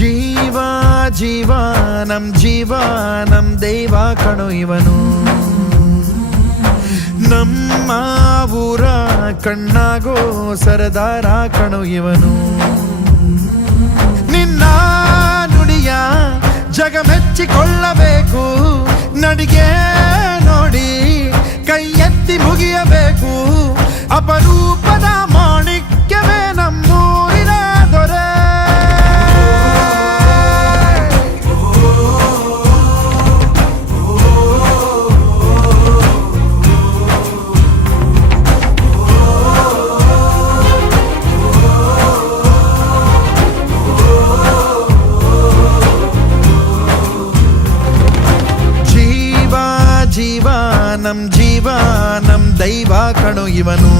ಜೀವ ಜೀವ ನಮ್ ದೈವ ಕಣೋ ಇವನು. ನಮ್ಮ ಊರ ಕಣ್ಣಾಗೋ ಸರದಾರ ಕಣೋ ಇವನು. ನಿನ್ನ ನುಡಿಯ ಜಗ ಮೆಚ್ಚಿಕೊಳ್ಳಬೇಕು, ನಡಿಗೆ ನೋಡಿ ಕೈ ಎತ್ತಿ ಮುಗಿಯಬೇಕು. ಅಪರೂಪದ ಮಾಣಿಕ್ಯವೇ ನಮ್ಮೂರಿನ ದೊರೆ. ಜೀವ ನಮ್ ದೈವ ಕಣೋ ಇವನು.